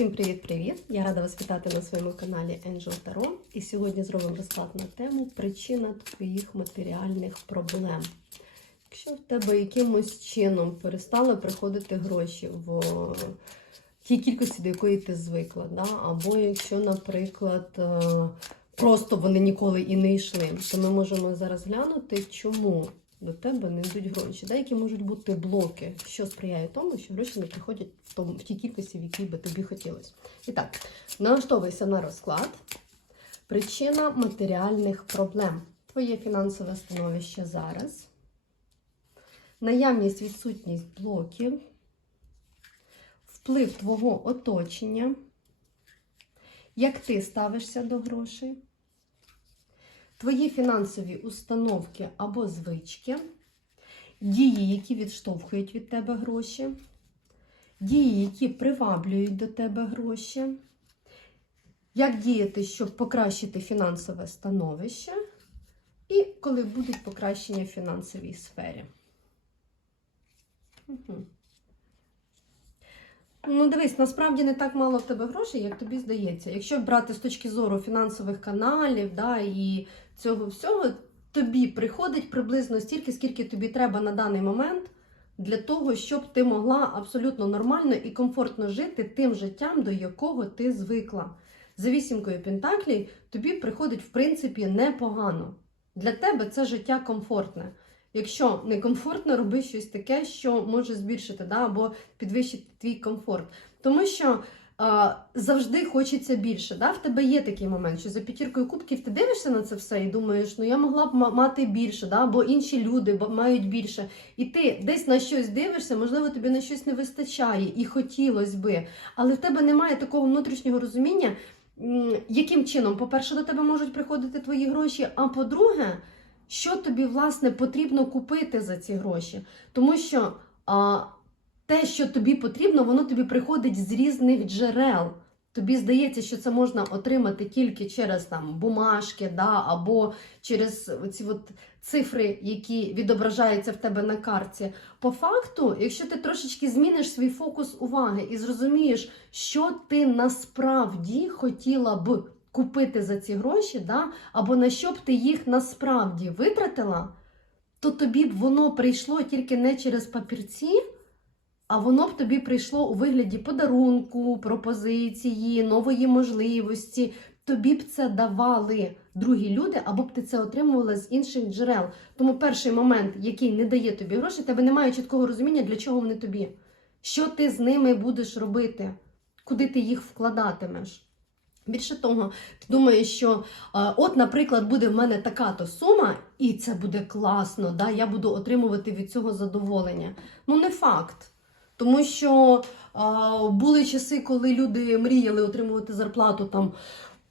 Усім привіт-привіт! Я рада вас вітати на своєму каналі Angel Tarot. І сьогодні зробимо розклад на тему причина твоїх матеріальних проблем. Якщо в тебе якимось чином перестали приходити гроші в тій кількості, до якої ти звикла, да? або якщо, наприклад, е, просто вони ніколи і не йшли, то ми можемо зараз глянути, чому до тебе не йдуть гроші. Деякі можуть бути блоки, що сприяє тому, що гроші не приходять в, тому, в тій кількості, в якій би тобі хотілося. І так, налаштовуйся на розклад. Причина матеріальних проблем. Твоє фінансове становище зараз. Наявність, відсутність блоків, вплив твого оточення, як ти ставишся до грошей, твої фінансові установки або звички, дії, які відштовхують від тебе гроші, дії, які приваблюють до тебе гроші, як діяти, щоб покращити фінансове становище, і коли будуть покращення в фінансовій сфері. Ну, дивись, насправді не так мало в тебе грошей, як тобі здається. Якщо брати з точки зору фінансових каналів, да, і цього всього, тобі приходить приблизно стільки, скільки тобі треба на даний момент для того, щоб ти могла абсолютно нормально і комфортно жити тим життям, до якого ти звикла. За вісімкою Пентаклей тобі приходить, в принципі, непогано. Для тебе це життя комфортне. Якщо некомфортно, роби щось таке, що може збільшити да, або підвищити твій комфорт. Тому що завжди хочеться більше. Да? В тебе є такий момент, що за п'ятіркою кубків ти дивишся на це все і думаєш, ну я могла б мати більше, да? або інші люди мають більше. І ти десь на щось дивишся, можливо, тобі на щось не вистачає і хотілося би, але в тебе немає такого внутрішнього розуміння, яким чином, по-перше, до тебе можуть приходити твої гроші, а по-друге, що тобі, власне, потрібно купити за ці гроші. Тому що те, що тобі потрібно, воно тобі приходить з різних джерел. Тобі здається, що це можна отримати тільки через там бумажки, да, або через ці цифри, які відображаються в тебе на карті. По факту, якщо ти трошечки зміниш свій фокус уваги і зрозумієш, що ти насправді хотіла б купити за ці гроші, да, або на що б ти їх насправді витратила, то тобі б воно прийшло тільки не через папірці. А воно б тобі прийшло у вигляді подарунку, пропозиції, нової можливості. Тобі б це давали другі люди, або б ти це отримувала з інших джерел. Тому перший момент, який не дає тобі гроші, тебе немає чіткого розуміння, для чого вони тобі. Що ти з ними будеш робити, куди ти їх вкладатимеш. Більше того, ти думаєш, що от, наприклад, буде в мене така-то сума, і це буде класно, да? я буду отримувати від цього задоволення. Ну, не факт. Тому що а, були часи, коли люди мріяли отримувати зарплату там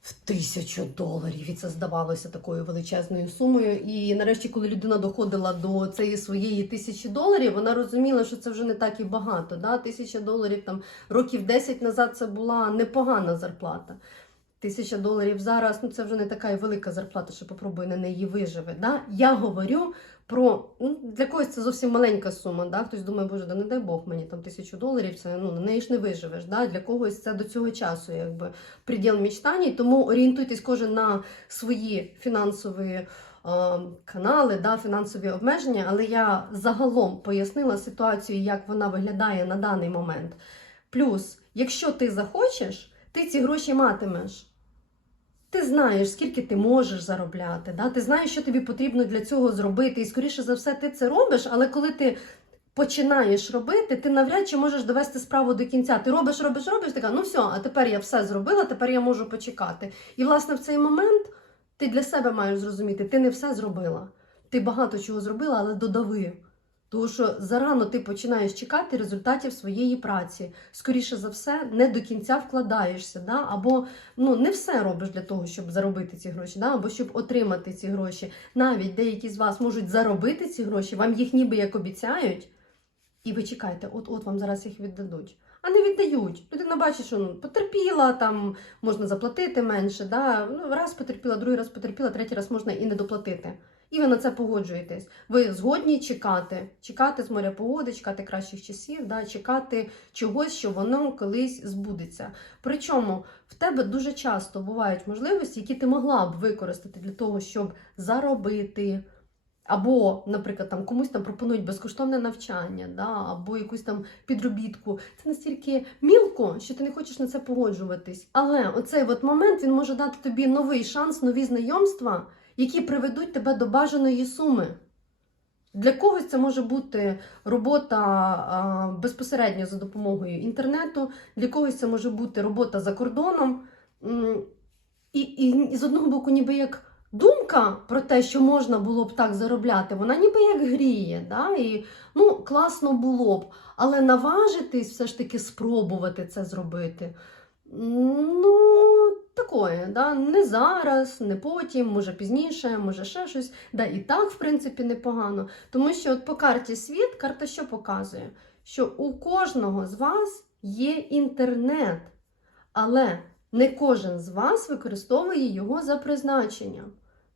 в тисячу доларів, і це здавалося такою величезною сумою. І нарешті, коли людина доходила до цієї своєї тисячі доларів, вона розуміла, що це вже не так і багато. Да? Тисяча доларів там років 10 назад це була непогана зарплата. Тисяча доларів зараз, ну це вже не така і велика зарплата, що попробуй на неї виживе. Да? Я говорю про ну, для когось це зовсім маленька сума. Да? Хтось думає, боже, да не дай Бог мені там тисячу доларів, це ну на неї ж не виживеш. Да? Для когось це до цього часу, якби приділ мечтань. Тому орієнтуйтесь кожен на свої фінансові. Канали, да, фінансові обмеження, але я загалом пояснила ситуацію, як вона виглядає на даний момент. Плюс, якщо ти захочеш, ти ці гроші матимеш. Ти знаєш, скільки ти можеш заробляти, да? ти знаєш, що тобі потрібно для цього зробити. І, скоріше за все, ти це робиш, але коли ти починаєш робити, ти навряд чи можеш довести справу до кінця. Ти робиш, робиш, робиш, така, ну все, а тепер я все зробила, тепер я можу почекати. І, власне, в цей момент ти для себе маєш зрозуміти, ти не все зробила. Ти багато чого зробила, але додавив. Тому що зарано ти починаєш чекати результатів своєї праці. Скоріше за все, не до кінця вкладаєшся, да? або ну, не все робиш для того, щоб заробити ці гроші, да? або щоб отримати ці гроші. Навіть деякі з вас можуть заробити ці гроші, вам їх ніби як обіцяють, і ви чекаєте, от-от вам зараз їх віддадуть. А не віддають. Людина бачить, що ну, потерпіла, там можна заплатити менше. Да? Ну, Раз потерпіла, другий раз потерпіла, третій раз можна і не доплатити. І ви на це погоджуєтесь. Ви згодні чекати, чекати з моря погоди, чекати кращих часів, да, чекати чогось, що воно колись збудеться. Причому в тебе дуже часто бувають можливості, які ти могла б використати для того, щоб заробити. Або, наприклад, там комусь там пропонують безкоштовне навчання, да, або якусь там підробітку. Це настільки мілко, що ти не хочеш на це погоджуватись. Але оцей от момент він може дати тобі новий шанс, нові знайомства, які приведуть тебе до бажаної суми. Для когось це може бути робота безпосередньо за допомогою інтернету, для когось це може бути робота за кордоном. І, і, і з одного боку, ніби як думка про те, що можна було б так заробляти, вона ніби як гріє. Да? І ну, класно було б. Але наважитись все ж таки спробувати це зробити. Ну, такое, да? не зараз, не потім, може пізніше, може ще щось. Да, і так, в принципі, непогано. Тому що от по карті світ, карта що показує? Що у кожного з вас є інтернет, але не кожен з вас використовує його за призначенням.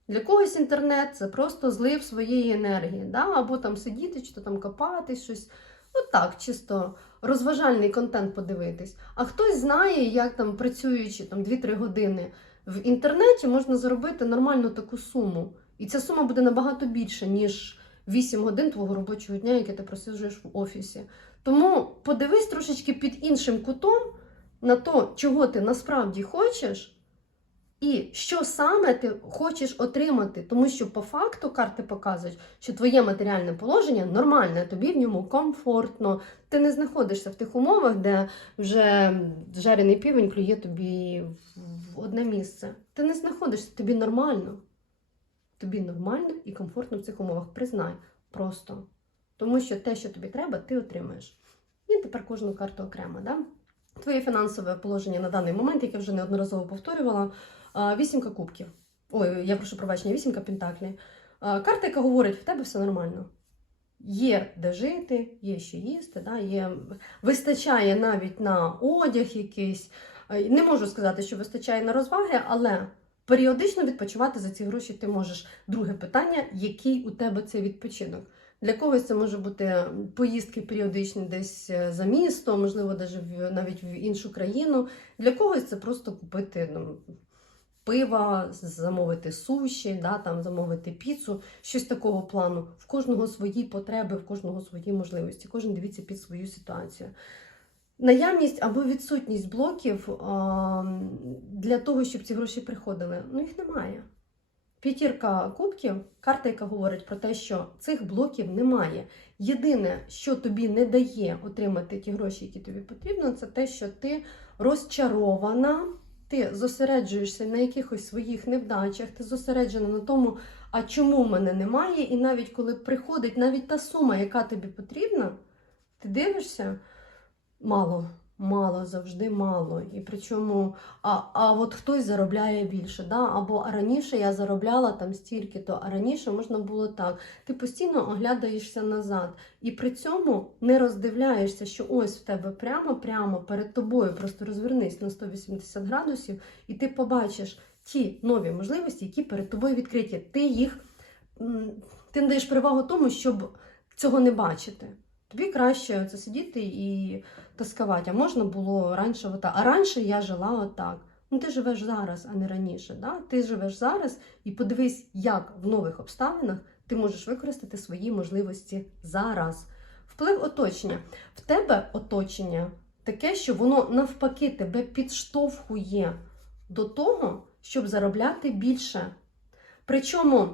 Для когось інтернет це просто злив своєї енергії, да? або там сидіти, чи то там копатись, щось. От так, чисто розважальний контент подивитись. А хтось знає, як там працюючи там 2-3 години в інтернеті, можна заробити нормальну таку суму. І ця сума буде набагато більша, ніж 8 годин твого робочого дня, яке ти просиджуєш в офісі. Тому подивись трошечки під іншим кутом на то, чого ти насправді хочеш. І що саме ти хочеш отримати, тому що по факту карти показують, що твоє матеріальне положення нормальне, тобі в ньому комфортно. Ти не знаходишся в тих умовах, де вже жарений півень клює тобі в одне місце. Ти не знаходишся, тобі нормально. Тобі нормально і комфортно в цих умовах. Признай просто. Тому що те, що тобі треба, ти отримаєш. І тепер кожну карту окремо. Да? Твоє фінансове положення на даний момент, яке вже неодноразово повторювала. Вісімка кубків. Ой, я прошу пробачення, вісімка пентаклів. А, Карта, яка говорить, в тебе все нормально. Є де жити, є що їсти, да, є... вистачає навіть на одяг якийсь. Не можу сказати, що вистачає на розваги, але періодично відпочивати за ці гроші ти можеш. Друге питання, який у тебе цей відпочинок? Для когось це може бути поїздки періодичні десь е, за місто, можливо, навіть в іншу країну. Для когось це просто купити ну, пива, замовити суші, да, там, замовити піцу, щось такого плану. В кожного свої потреби, в кожного свої можливості. Кожен дивіться під свою ситуацію. Наявність або відсутність блоків для того, щоб ці гроші приходили, ну їх немає. П'ятірка кубків, карта, яка говорить про те, що цих блоків немає. Єдине, що тобі не дає отримати ті гроші, які тобі потрібно, це те, що ти розчарована, ти зосереджуєшся на якихось своїх невдачах, ти зосереджена на тому, а чому в мене немає. І навіть коли приходить навіть та сума, яка тобі потрібна, ти дивишся мало. Мало, завжди мало. І причому, а а от хтось заробляє більше. да? Або а раніше я заробляла там стільки-то, а раніше можна було так. Ти постійно оглядаєшся назад. І при цьому не роздивляєшся, що ось в тебе прямо-прямо перед тобою, просто розвернись на 180 градусів, і ти побачиш ті нові можливості, які перед тобою відкриті. Ти їх ти надаєш перевагу тому, щоб цього не бачити. Тобі краще це сидіти і тоскувати. А можна було раніше отак. А раніше я жила отак. Ну, ти живеш зараз, а не раніше. Да? Ти живеш зараз і подивись, як в нових обставинах ти можеш використати свої можливості зараз. Вплив оточення. В тебе оточення таке, що воно навпаки тебе підштовхує до того, щоб заробляти більше. Причому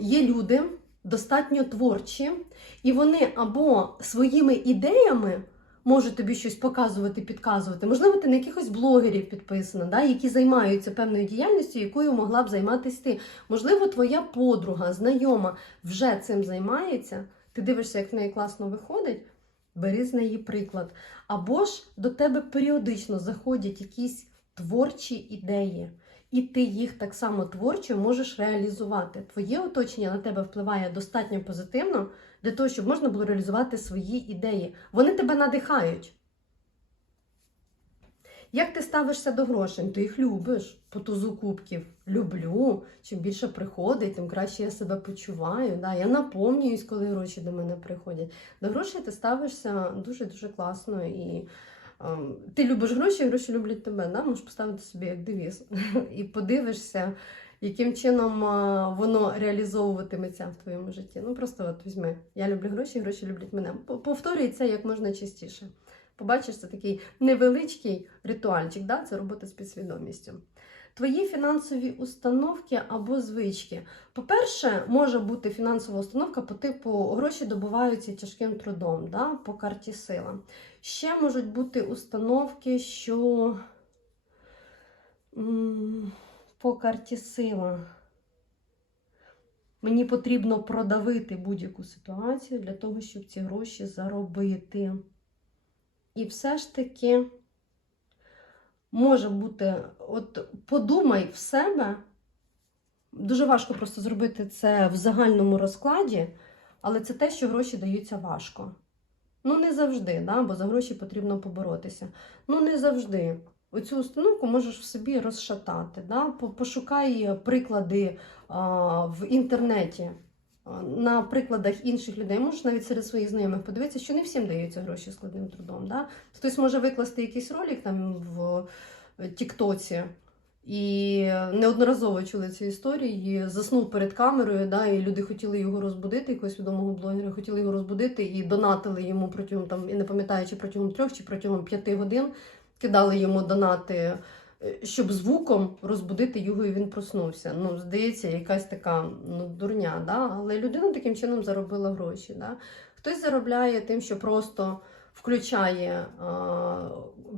є люди достатньо творчі, і вони або своїми ідеями можуть тобі щось показувати, підказувати. Можливо, ти на якихось блогерів підписана, да, які займаються певною діяльністю, якою могла б займатися ти. Можливо, твоя подруга, знайома вже цим займається. Ти дивишся, як в неї класно виходить. Бери з неї приклад. Або ж до тебе періодично заходять якісь творчі ідеї і ти їх так само творчо можеш реалізувати. Твоє оточення на тебе впливає достатньо позитивно для того, щоб можна було реалізувати свої ідеї. Вони тебе надихають. Як ти ставишся до грошей? Ти їх любиш по тузу кубків. Люблю. Чим більше приходить, тим краще я себе почуваю. Да? Я наповнююсь, коли гроші до мене приходять. До грошей ти ставишся дуже-дуже класно і. Ем, Ти любиш гроші, гроші люблять тебе. Да? Можеш поставити собі як девіз. І подивишся, яким чином воно реалізовуватиметься в твоєму житті. Ну просто от візьми. Я люблю гроші, гроші люблять мене. Повторюй це як можна частіше. Побачиш, це такий невеличкий ритуальчик, да? це робота з підсвідомістю. Твої фінансові установки або звички. По-перше, може бути фінансова установка по типу гроші добуваються тяжким трудом, да? по карті сила. Ще можуть бути установки, що по карті сила. Мені потрібно продавити будь-яку ситуацію для того, щоб ці гроші заробити. І все ж таки може бути, от подумай в себе. Дуже важко просто зробити це в загальному розкладі, але це те, що гроші даються важко. Ну, не завжди, да? бо за гроші потрібно поборотися. Ну, не завжди. Оцю установку можеш в собі розшатати. Да? Пошукай приклади а, в інтернеті. На прикладах інших людей, можеш навіть серед своїх знайомих подивитися, що не всім даються гроші складним трудом. Да? Хтось може викласти якийсь ролик там в е, Тіктоці, і неодноразово чули ці історії. Заснув перед камерою, да, і люди хотіли його розбудити, якогось відомого блогера, хотіли його розбудити і донатили йому протягом там, я не пам'ятаю, чи протягом трьох, чи протягом п'яти годин кидали йому донати, е, щоб звуком розбудити його, і він проснувся. Ну, здається, якась така ну, дурня, да? але людина таким чином заробила гроші. Да? Хтось заробляє тим, що просто включає а,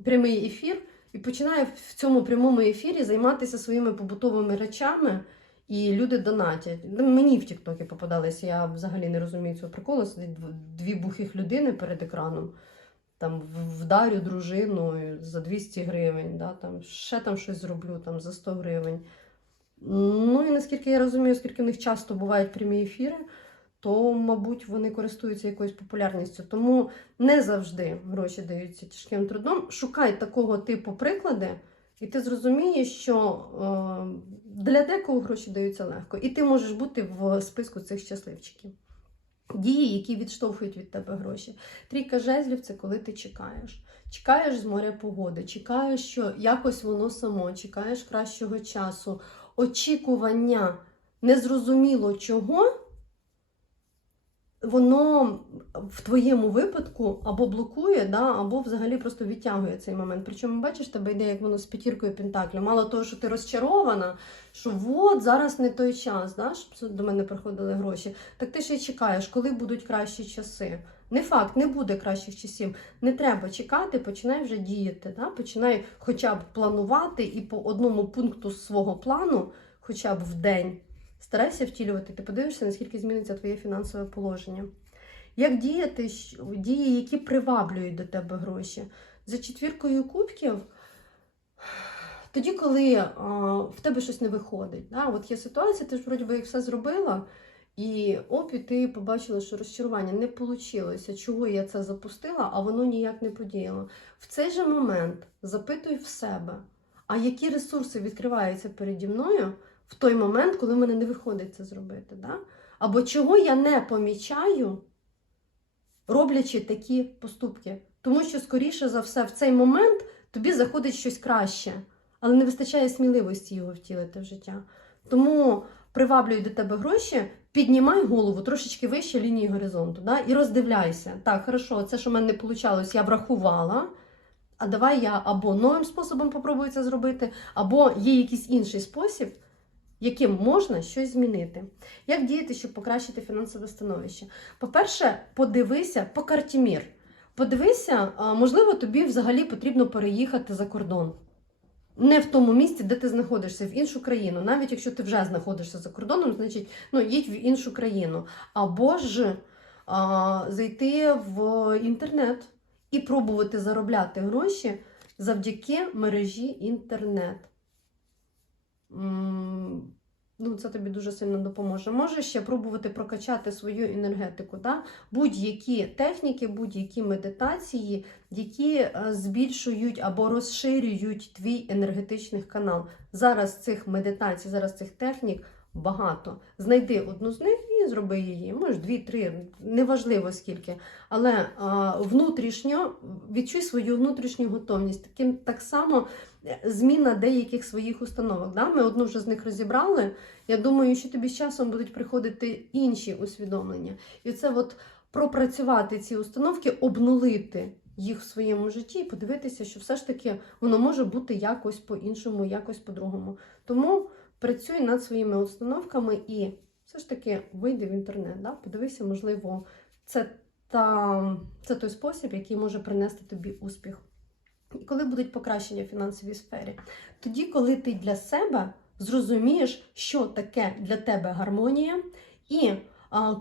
прямий ефір і починає в цьому прямому ефірі займатися своїми побутовими речами. І люди донатять. Мені в Тіктокі попадалися, я взагалі не розумію цього приколу. Сидить дві бухих людини перед екраном. Там вдарю дружину за 200 гривень, да, там, ще там щось зроблю там, за 100 гривень. Ну і наскільки я розумію, оскільки в них часто бувають прямі ефіри, то, мабуть, вони користуються якоюсь популярністю. Тому не завжди гроші даються тяжким трудом. Шукай такого типу приклади, і ти зрозумієш, що е, для декого гроші даються легко, і ти можеш бути в списку цих щасливчиків. Дії, які відштовхують від тебе гроші. Трійка жезлів це коли ти чекаєш. Чекаєш з моря погоди, чекаєш, що якось воно само, чекаєш кращого часу, очікування незрозуміло чого, воно в твоєму випадку або блокує, да, або взагалі просто відтягує цей момент. Причому, бачиш, тебе йде, як воно з п'ятіркою пентаклів. Мало того, що ти розчарована, що от зараз не той час, да, щоб до мене приходили гроші. Так ти ще й чекаєш, коли будуть кращі часи. Не факт, не буде кращих часів. Не треба чекати, починай вже діяти. Да? Починай хоча б планувати і по одному пункту свого плану, хоча б в день, старайся втілювати. Ти подивишся, наскільки зміниться твоє фінансове положення. Як діяти? Дії, які приваблюють до тебе гроші. За четвіркою кубків, тоді, коли а, в тебе щось не виходить. Да? От є ситуація, ти ж вроді би все зробила, і оп, і ти побачила, що розчарування не вийшло, чого я це запустила, а воно ніяк не подіяло. В цей же момент запитуй в себе, а які ресурси відкриваються переді мною в той момент, коли в мене не виходить це зробити. Да? Або чого я не помічаю, роблячи такі поступки. Тому що, скоріше за все, в цей момент тобі заходить щось краще, але не вистачає сміливості його втілити в життя. Тому приваблюй до тебе гроші, піднімай голову трошечки вище лінії горизонту да? і роздивляйся. Так, хорошо, це, що в мене не вийшло, я врахувала. А давай я або новим способом попробую це зробити, або є якийсь інший спосіб, яким можна щось змінити. Як діяти, щоб покращити фінансове становище? По-перше, подивися по карті мір. Подивися, можливо, тобі взагалі потрібно переїхати за кордон. Не в тому місці, де ти знаходишся, в іншу країну. Навіть якщо ти вже знаходишся за кордоном, значить ну, їдь в іншу країну. Або ж а, зайти в інтернет і пробувати заробляти гроші завдяки мережі інтернет. Ну, це тобі дуже сильно допоможе. Можеш ще пробувати прокачати свою енергетику. Да? Будь-які техніки, будь-які медитації, які е, збільшують або розширюють твій енергетичний канал. Зараз цих медитацій, зараз цих технік багато. Знайди одну з них і зроби її. Може, дві, три, неважливо скільки. Але а, внутрішньо відчуй свою внутрішню готовність. Таким так само зміна деяких своїх установок. Да? Ми одну вже з них розібрали. Я думаю, що тобі з часом будуть приходити інші усвідомлення. І це от пропрацювати ці установки, обнулити їх в своєму житті і подивитися, що все ж таки воно може бути якось по-іншому, якось по-другому. Тому працюй над своїми установками і все ж таки вийди в інтернет, да? подивися, можливо, це, та, це той спосіб, який може принести тобі успіх. І коли будуть покращення в фінансовій сфері? Тоді, коли ти для себе зрозумієш, що таке для тебе гармонія, і а,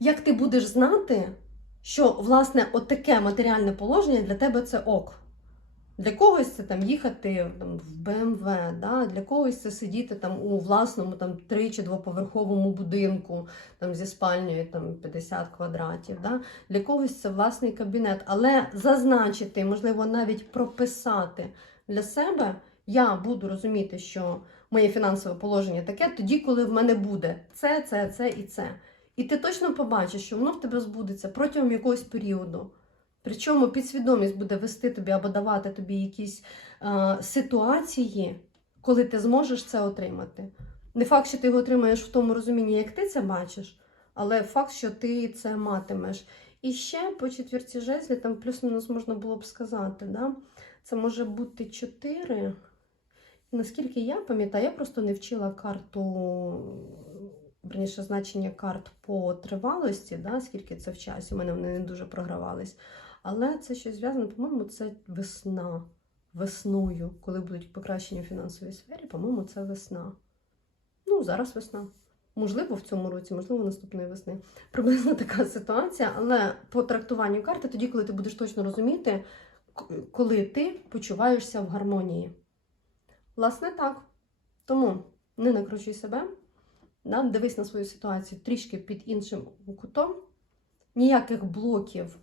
як ти будеш знати, що власне отаке матеріальне положення для тебе це ок. Для когось це там їхати там, в БМВ, да? для когось це сидіти там у власному там три чи двоповерховому будинку там зі спальнею там 50 квадратів. Да? Для когось це власний кабінет, але зазначити, можливо, навіть прописати для себе, я буду розуміти, що моє фінансове положення таке, тоді, коли в мене буде це, це, це і це. І ти точно побачиш, що воно в тебе збудеться протягом якогось періоду. Причому підсвідомість буде вести тобі або давати тобі якісь е, ситуації, коли ти зможеш це отримати. Не факт, що ти його отримаєш в тому розумінні, як ти це бачиш, але факт, що ти це матимеш. І ще по четвірці жезлі, там плюс-мінус можна було б сказати, да? це може бути 4. Наскільки я пам'ятаю, я просто не вчила карту, верніше, значення карт по тривалості, да? скільки це в часі, у мене вони не дуже програвались. Але це щось зв'язано, по-моєму, це весна. Весною, коли будуть покращення в фінансовій сфері, по-моєму, це весна. Ну, зараз весна. Можливо, в цьому році, можливо, наступної весни. Приблизно така ситуація, але по трактуванню карти, тоді, коли ти будеш точно розуміти, коли ти почуваєшся в гармонії. Власне, так. Тому не накручуй себе, дивись на свою ситуацію трішки під іншим кутом. Ніяких блоків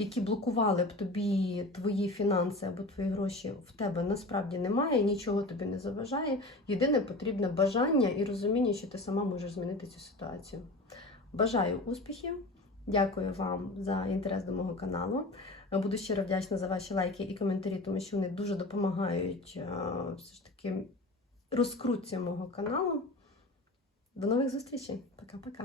які блокували б тобі твої фінанси або твої гроші, в тебе насправді немає, нічого тобі не заважає. Єдине потрібне бажання і розуміння, що ти сама можеш змінити цю ситуацію. Бажаю успіхів! Дякую вам за інтерес до мого каналу. Буду щиро вдячна за ваші лайки і коментарі, тому що вони дуже допомагають е, все ж таки розкрутці мого каналу. До нових зустрічей. Пока-пока.